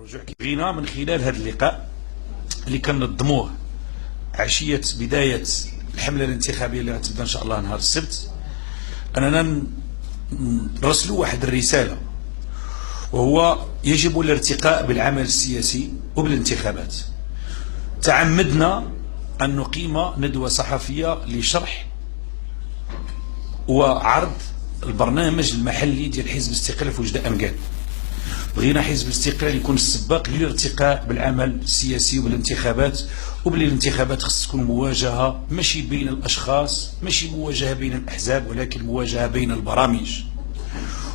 الرجوع بغينا من خلال هذا اللقاء اللي كننظموه عشية بداية الحملة الانتخابية اللي غتبدا إن شاء الله نهار السبت، أننا نرسلوا واحد الرسالة، وهو يجب الارتقاء بالعمل السياسي وبالانتخابات. تعمدنا أن نقيم ندوة صحفية لشرح وعرض البرنامج المحلي ديال حزب الاستقلال في وجدة أمكان. بغينا حزب الاستقلال يكون السباق للارتقاء بالعمل السياسي وبالانتخابات، وباللي الانتخابات خص تكون مواجهة ماشي بين الأشخاص، ماشي مواجهة بين الأحزاب، ولكن مواجهة بين البرامج،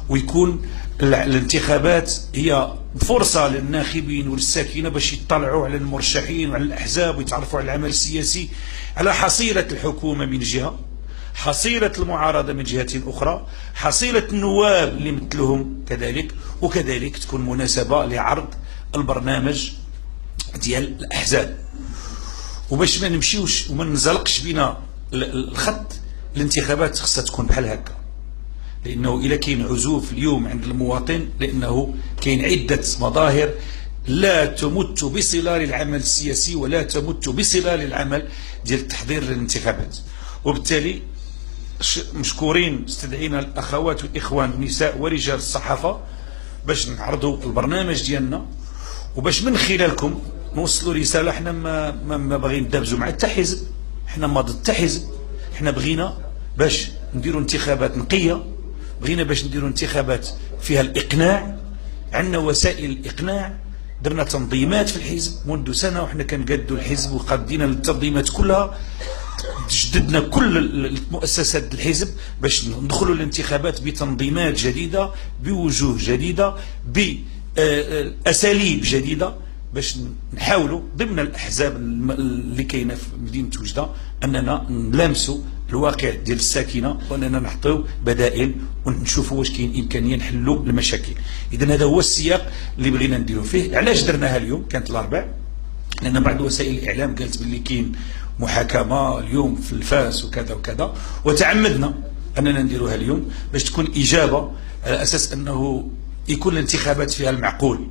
ويكون الانتخابات هي فرصة للناخبين والساكنة باش يطلعوا على المرشحين وعلى الأحزاب ويتعرفوا على العمل السياسي، على حصيلة الحكومة من جهة، حصيلة المعارضة من جهة أخرى، حصيلة النواب اللي مثلهم كذلك، وكذلك تكون مناسبة لعرض البرنامج ديال الأحزاب. وباش ما نمشيوش وما نزلقش بينا الخط، الانتخابات خصها تكون بحال هكا، لأنه إلا كاين عزوف اليوم عند المواطن، لأنه كاين عدة مظاهر لا تمت بصلة للعمل السياسي ولا تمت بصلة للعمل ديال التحضير للانتخابات. وبالتالي مشكورين استدعينا الأخوات والإخوان والنساء ورجال الصحافة باش نعرضوا البرنامج ديالنا، وباش من خلالكم نوصلوا رسالة. احنا ما باغيين ندابزوا مع حتى حزب، احنا ما ضد حتى حزب، احنا بغينا باش نديروا انتخابات نقية، بغينا باش نديروا انتخابات فيها الإقناع. عندنا وسائل الإقناع، درنا تنظيمات في الحزب منذ سنة وحنا كنقادوا الحزب وقادينا التنظيمات كلها، جددنا كل المؤسسات الحزب باش ندخلوا الانتخابات بتنظيمات جديدة، بوجوه جديدة، بأساليب جديدة، باش نحاولوا ضمن الأحزاب اللي كاينه في مدينة وجدة أننا نلامسوا الواقع ديال الساكنة، وأننا نحطوا بدائل ونشوفوا واش كاين إمكانية نحلوا المشاكل. إذن هذا هو السياق اللي بغينا نديروا فيه. علاش درناها اليوم؟ كانت الأربعاء، لأن بعض وسائل الإعلام قالت باللي كاين محاكمة اليوم في الفاس وكذا وكذا، وتعمدنا أننا نديروها اليوم باش تكون إجابة على أساس أنه يكون الانتخابات فيها المعقول.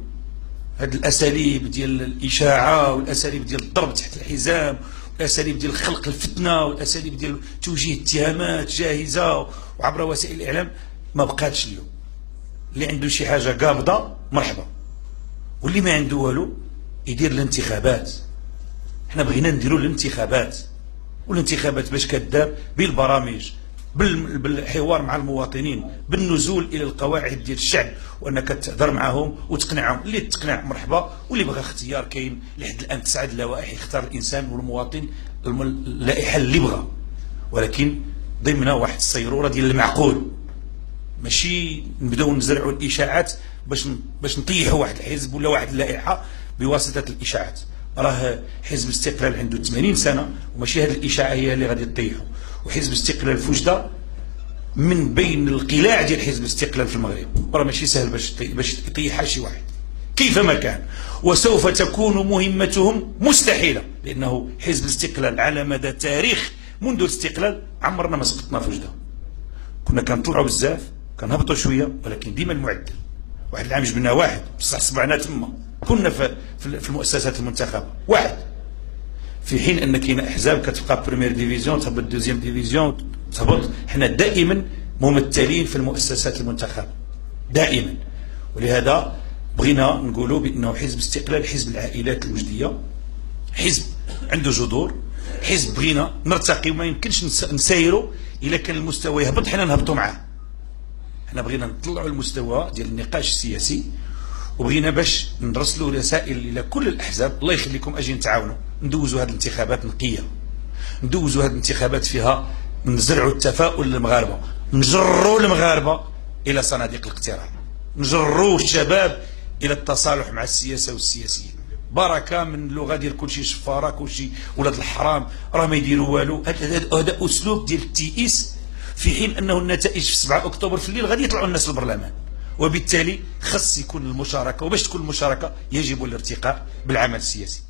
هذه الأساليب ديال الإشاعة والأساليب ديال الضرب تحت الحزام والأساليب ديال خلق الفتنة والأساليب ديال توجيه اتهامات جاهزة وعبر وسائل الإعلام ما بقاتش اليوم. اللي عنده شي حاجة قابضة مرحبا، واللي ما عنده والو يدير الانتخابات. احنا بغينا نديروا الانتخابات، والانتخابات باش كدار بالبرامج، بالحوار مع المواطنين، بالنزول الى القواعد ديال الشعب، وانك تهضر معهم وتقنعهم. اللي تقنع مرحبا، واللي بغى اختيار كاين لحد الان 9 اللوائح يختار الانسان والمواطن اللائحه اللي بغى، ولكن ضمن واحد الصيروره ديال المعقول، ماشي نبداو نزرعوا الاشاعات باش نطيحوا واحد الحزب ولا واحد اللائحه بواسطه الاشاعات. راه حزب الاستقلال عنده 80 سنه، وماشي هذه الاشاعه هي اللي غادي تطيحوا. وحزب الاستقلال في وجده من بين القلاع ديال حزب الاستقلال في المغرب، راه ماشي سهل باش يطيحها شي واحد كيفما كان، وسوف تكون مهمتهم مستحيله، لانه حزب الاستقلال على مدى تاريخ منذ الاستقلال عمرنا ما سقطنا في وجده. كنا كنطلعوا بزاف، كنهبطوا شويه، ولكن ديما المعدل. واحد العام جبنا واحد بصح صبعنا تما، كنا في المؤسسات المنتخبه واحد، في حين ان كاين احزاب كتبقى بريمير ديفيزيون تهبط دوزيام ديفيزيون تهبط. حنا دائما ممثلين في المؤسسات المنتخبه دائما، ولهذا بغينا نقولوا بانه حزب الاستقلال حزب العائلات الوجديه، حزب عنده جذور، حزب بغينا نرتقي وما يمكنش نسايروا الا كان المستوى يهبط حنا نهبطوا معاه. حنا بغينا نطلعوا المستوى ديال النقاش السياسي، وبغينا باش نرسلوا رسائل الى كل الاحزاب. الله يخليكم اجي نتعاونوا ندوزوا هذه الانتخابات نقيه، ندوزوا هذه الانتخابات فيها نزرعوا التفاؤل للمغاربه، نجروا المغاربه الى صناديق الاقتراع، نجروا الشباب الى التصالح مع السياسه والسياسيين. بركه من اللغه ديال كلشي شفاره، كلشي ولاد الحرام راه ما يديروا والو. هذا اسلوب ديال التيئيس، في حين انه النتائج في 7 اكتوبر في الليل غادي يطلعوا الناس للبرلمان. وبالتالي خص يكون المشاركه، وباش تكون المشاركه يجب الارتقاء بالعمل السياسي.